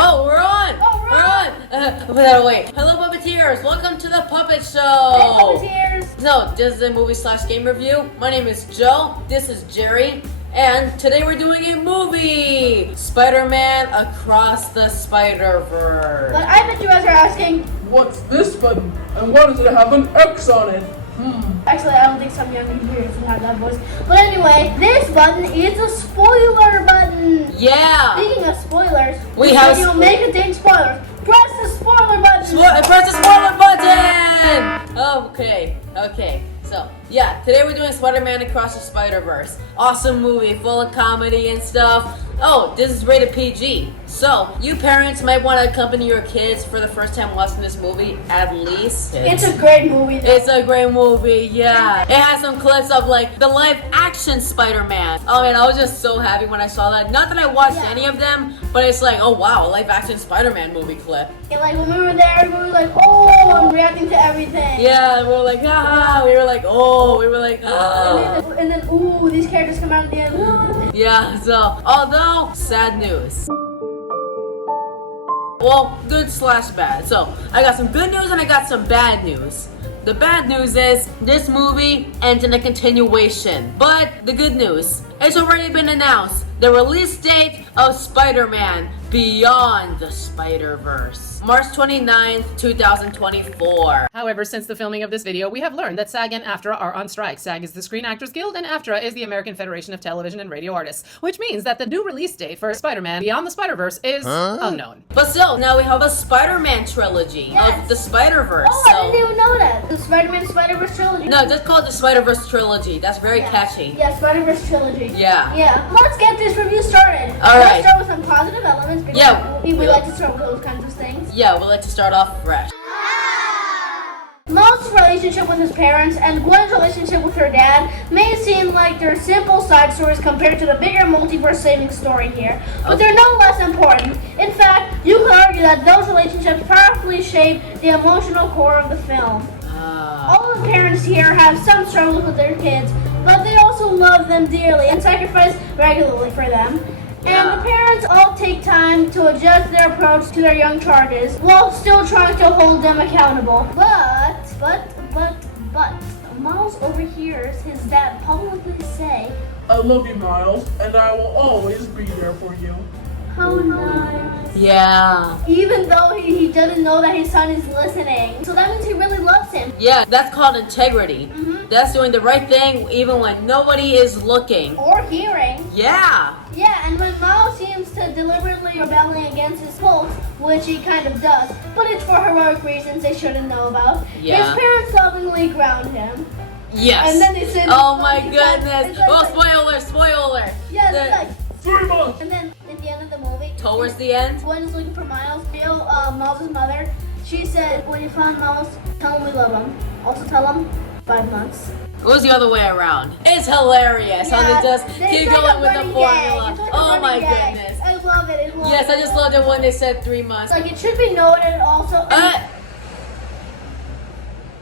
Oh, we're on! Oh, we're on! Put that away. Hello, Puppeteers! Welcome to the Puppet Show! Hey, Puppeteers! So, this is a movie/game review. My name is Joe. This is Jerry. And today we're doing a movie! Spider-Man Across the Spiderverse. But I bet you guys are asking, what's this button? And why does it have an X on it? Actually, I don't think some young viewers will have that voice. But anyway, this button is a spoiler button. Yeah! Speaking of spoilers, We have you make a dang spoilers. Press the spoiler button. Press the spoiler button! Okay. So, yeah, today we're doing Spider-Man Across the Spiderverse. Awesome movie, full of comedy and stuff. Oh, this is rated PG. So, you parents might want to accompany your kids for the first time watching this movie, at least. It's a great movie, though. It's a great movie, yeah. It has some clips of, like, the live-action Spider-Man. Oh, man, I was just so happy when I saw that. Not that I watched any of them, but it's like, oh, wow, a live-action Spider-Man movie clip. And, like, when we were there, we were like, oh, and reacting to everything. Yeah, we were like, ah, we were like, oh, we were like, ah. And then, ooh, these characters come out at the end. Yeah, so, although, sad news. Well, good/bad. So, I got some good news and I got some bad news. The bad news is, this movie ends in a continuation. But, the good news, it's already been announced. The release date of Spider-Man Beyond the Spider-Verse. March 29th, 2024. However, since the filming of this video, we have learned that SAG and AFTRA are on strike. SAG is the Screen Actors Guild and AFTRA is the American Federation of Television and Radio Artists, which means that the new release date for Spider-Man Beyond the Spider-Verse is unknown. But still, now we have a Spider-Man trilogy of the Spider-Verse. Oh, I didn't even know that. The Spider-Man Spider-Verse trilogy. No, just call it the Spider-Verse trilogy. That's very catchy. Yeah, Spider-Verse trilogy. Yeah. Yeah. Let's get this review started. All right. Let's start with some positive elements because we like to start with those kinds of things. Yeah, we like to start off fresh. Miles' relationship with his parents and Gwen's relationship with her dad may seem like they're simple side stories compared to the bigger multiverse-saving story here, but they're no less important. In fact, you could argue that those relationships powerfully shape the emotional core of the film. All the parents here have some struggles with their kids, but they also love them dearly and sacrifice regularly for them. And the parents all take time to adjust their approach to their young charges while still trying to hold them accountable. But, Miles overhears his dad publicly say, I love you, Miles, and I will always be there for you. how nice. Yeah. Even though he doesn't know that his son is listening. So that means he really loves him. Yeah, that's called integrity. That's doing the right thing even when nobody is looking. Or hearing. Yeah. Yeah, and when Miles seems to deliberately rebelling against his folks, which he kind of does, but it's for heroic reasons they shouldn't know about, his parents lovingly ground him. Yes. And then they said, oh my goodness. Spoiler. Yeah, it's like, 3 months! and then at the end of the movie, Towards the end? Gwen is looking for Miles. Miles' mother, she said, when you find Miles, tell him we love him. Also tell him 5 months. It was the other way around. It's hilarious how they just keep going with the formula. Oh my goodness. I love it. Yes, I just loved it when they said 3 months. Like, it should be noted also.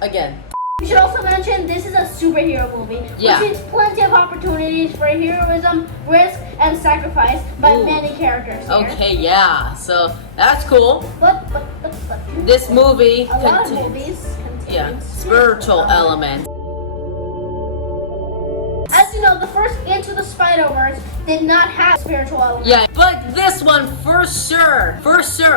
Again. We should also mention this is a superhero movie, which means plenty of opportunities for heroism, risk, and sacrifice by many characters here. Okay, yeah. So that's cool. But This movie a lot of movies contain spiritual elements. As you know, the first Into the Spider-Verse did not have spiritual elements. Yeah, but this one for sure,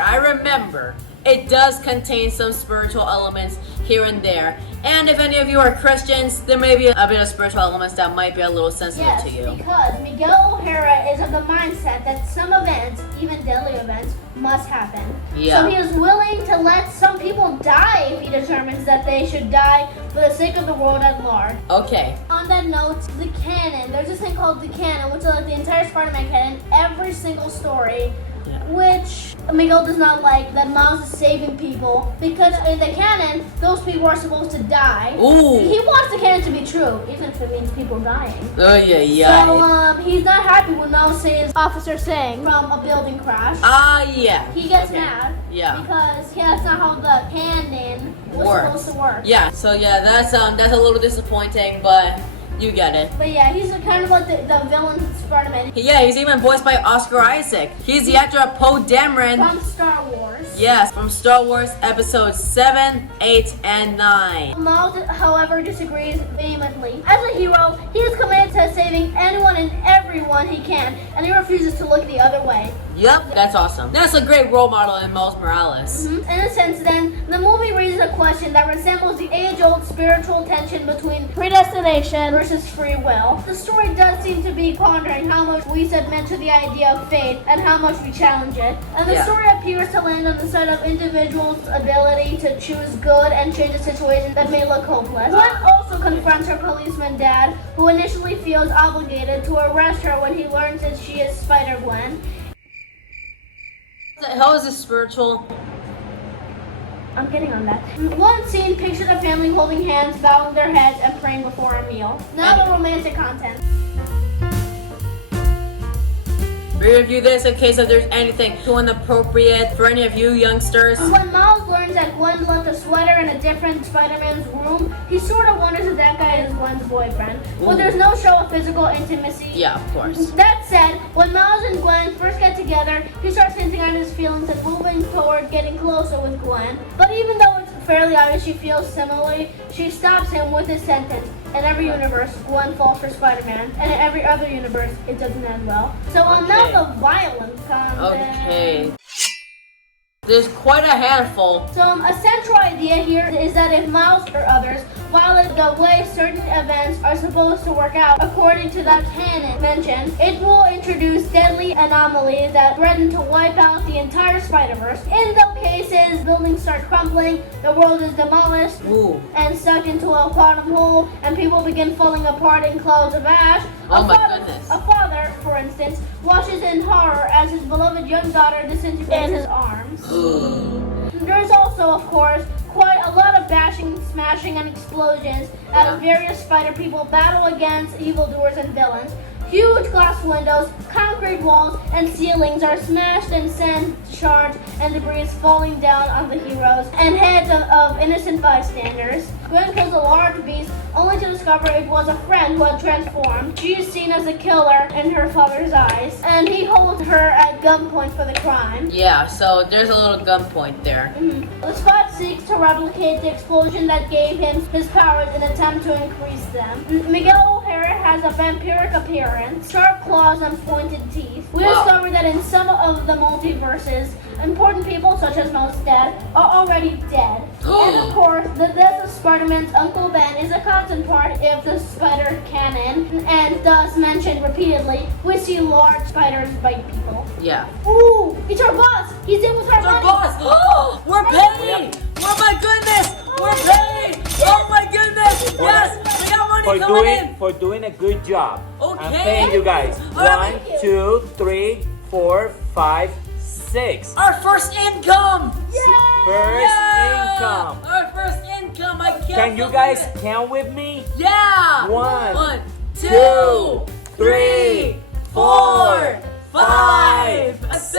I remember, it does contain some spiritual elements here and there. And if any of you are Christians, there may be a bit of spiritual elements that might be a little sensitive to you. Because Miguel O'Hara is of the mindset that some events, even deadly events, must happen. Yeah. So he is willing to let some people die if he determines that they should die for the sake of the world at large. Okay. On that note, the canon, there's this thing called the canon, which is like the entire Spider-Man canon, every single story, which Miguel does not like, that Miles is saving people, because in the canon, those people are supposed to die. Ooh. He wants the canon to be true, even if it means people dying. Oh yeah. So he's not happy when Miles sees Officer Singh from a building crash. Yeah. He gets mad. Yeah. Because that's not how the canon was supposed to work. Yeah. So yeah, that's a little disappointing, but You get it. But yeah, he's kind of like the villain Spider-Man Yeah, he's even voiced by Oscar Isaac. He's the actor of Poe Dameron. from Star Wars. Yes, from Star Wars Episodes 7, 8, and 9. Miles, however, disagrees vehemently. As a hero, he is committed to saving anyone and everyone he can, and he refuses to look the other way. Yep, that's awesome. That's a great role model in Miles Morales. In a sense, then, the movie raises a question that resembles the age-old spiritual tension between predestination versus free will. The story does seem to be pondering how much we submit to the idea of fate and how much we challenge it. And the story appears to land on the side of individuals' ability to choose good and change a situation that may look hopeless. Gwen also confronts her policeman dad, who initially feels obligated to arrest her when he learns that she is Spider-Gwen. What the hell is this spiritual? I'm getting on that. One scene pictures a family holding hands, bowing their heads, and praying before a meal. Now the romantic content. We review this in case if there's anything too inappropriate for any of you youngsters. When Miles learns that Gwen left a sweater in a different Spider-Man's room, he sort of wonders if that guy is Gwen's boyfriend. But there's no show of physical intimacy. Yeah, of course. That said, when Miles and Gwen first get together, he starts hinting at his feelings and moving toward getting closer with Gwen. But even though it's fairly obvious she feels similarly, she stops him with this sentence. In every universe, Gwen falls for Spider-Man, and in every other universe, it doesn't end well. So now the violent content. Okay. There's quite a handful. So a central idea here is that if Miles or others violate the way certain events are supposed to work out according to that canon mentioned, it will introduce deadly anomalies that threaten to wipe out the entire Spider-Verse. In those cases, buildings start crumbling, the world is demolished and stuck into a quantum hole, and people begin falling apart in clouds of ash. Goodness. A father, for instance, watches in horror as his beloved young daughter disintegrates in his arms. There's also, of course, quite a lot of bashing, smashing, and explosions as various spider people battle against evildoers and villains. Huge glass windows, concrete walls, and ceilings are smashed and sand shards and debris falling down on the heroes and heads of innocent bystanders. Gwen kills a large beast only to discover it was a friend who had transformed. She is seen as a killer in her father's eyes, and he holds her at gunpoint for the crime. Yeah, so there's a little gunpoint there. The Spot seeks to replicate the explosion that gave him his powers in an attempt to increase them. Miguel O'Hara has a vampiric appearance, sharp claws, and pointed teeth. We discover that in some of the multiverses, important people such as Miles' dad are already dead. And of course, the death of Spider-Man's Uncle Ben is a constant part of the spider canon, and thus mentioned repeatedly. We see large spiders bite people. Yeah. Ooh, it's our boss! He's in with our It's our money! boss! Oh, we're paid! Oh my goodness! We're paid! Oh my goodness! Yes! We got money coming in! For doing a good job. Okay. I'm paying you guys. Alright. 1, 2, 3, 4, 5, 6. Our first income! First income. Our first income! I can't Can you believe guys it. count with me? Yeah! 1, 2, 2, 3, 4, 5, 6!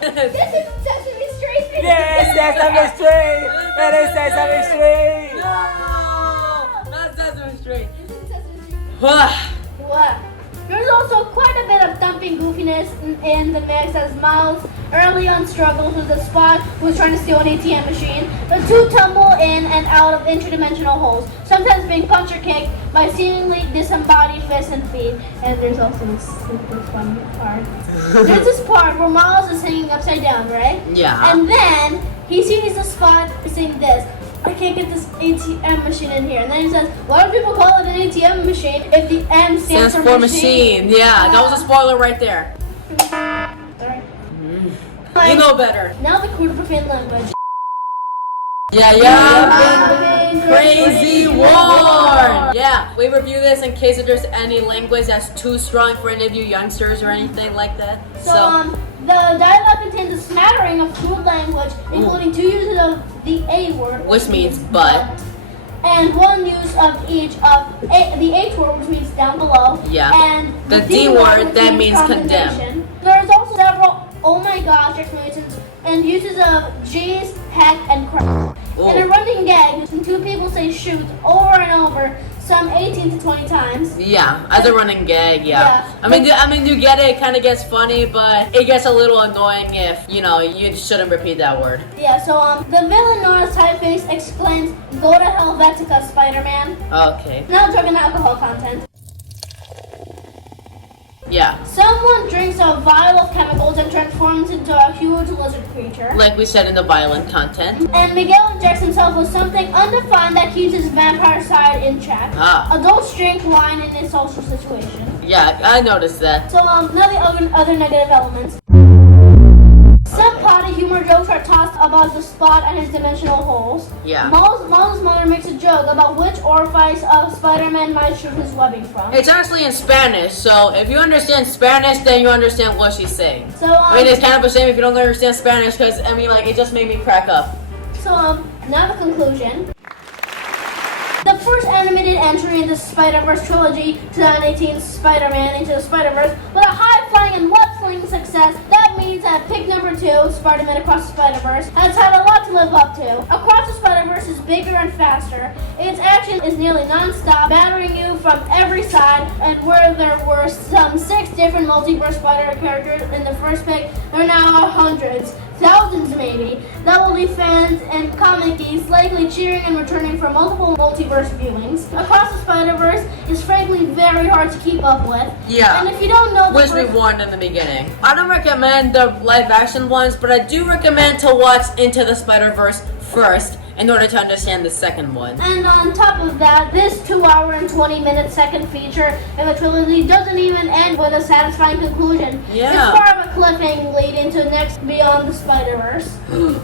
This is Sesame Street! Yes, Sesame Street! It is Sesame Street! No! Not Sesame Street. This is Sesame Street. What? There's also quite a bit of thumping goofiness in the mix as Miles early on struggles with the Spot who's trying to steal an ATM machine. The two tumble in and out of interdimensional holes, sometimes being punched or kicked by seemingly disembodied fists and feet. And there's also this super funny part. There's this part where Miles is hanging upside down, right? Yeah. And then he sees the Spot saying this. I can't get this ATM machine in here. And then he says, why do people call it an ATM machine if the M stands for machine? Yeah, that was a spoiler right there. Sorry. You know better. Now the crude profane language. Yeah. Crazy War! Yeah, we review this in case if there's any language that's too strong for any of you youngsters or anything like that. So, the dialogue contains a smattering of crude language, including 2 uses of the A word, Which means but. and 1 use of each of the H word, which means down below, Yeah. and The D word, which that means condemn. condemnation. There's also several oh my gosh exclamations and uses of jeez, heck, and crap. Ooh. In a running gag, two people say shoot over and over, some 18 to 20 times. Yeah, as a running gag, yeah. Yeah. I mean, you get it. It kind of gets funny, but it gets a little annoying if you shouldn't repeat that word. Yeah, so the villain known as Typeface exclaims, "Go to Helvetica, Spider-Man." Okay. Now drug and alcohol content. Yeah. Someone drinks a vial of chemicals and transforms into a huge lizard creature. Like we said in the violent content. And Miguel injects himself with something undefined that keeps his vampire side in check. Ah. Adults drink wine in a social situation. Yeah, I noticed that. So now the other negative elements. Some potty humor jokes are tossed about the Spot and his dimensional holes. Yeah. Miles' mother makes a joke about which orifice of Spider-Man might shoot his webbing from. It's actually in Spanish, so if you understand Spanish, then you understand what she's saying. So I mean, it's kind of a shame if you don't understand Spanish, because it just made me crack up. So now the conclusion. The first animated entry in the Spider-Verse trilogy, 2018 Spider-Man Into the Spider-Verse, with a high-flying and web-slinging success. That means that pick number 2, Spider-Man Across the Spider-Verse, has had a lot to live up to. Across the Spider-Verse is bigger and faster. Its action is nearly non-stop, battering you from every side, and where there were some 6 different multiverse Spider characters in the first pick, there now are hundreds. Thousands maybe, that will leave fans and comic geeks likely cheering and returning for multiple multiverse viewings. Across the Spider-Verse is frankly very hard to keep up with. Yeah. And if you don't know Which we warned in the beginning. I don't recommend the live action ones, but I do recommend to watch Into the Spider-Verse first in order to understand the second one. And on top of that, this 2 hour and 20-minute second feature in the trilogy doesn't even end with a satisfying conclusion. Yeah. It's more of a cliffhanger lead into next Beyond the Spider-Verse.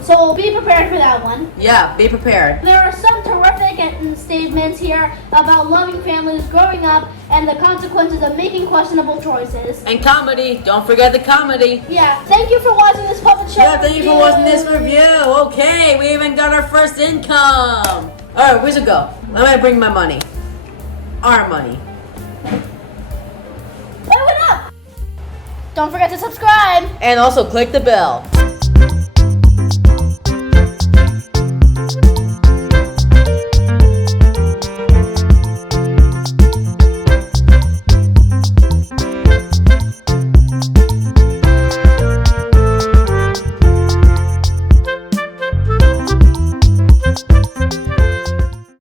So be prepared for that one. Yeah, be prepared. There are some terrific statements here about loving families growing up and the consequences of making questionable choices. And comedy, don't forget the comedy. Yeah, thank you for watching this puppet show. Yeah, thank you for watching this review. Okay, we even got our first income. Alright, where's it go? Let me bring my money. Our money. Open up! Don't forget to subscribe. And also click the bell.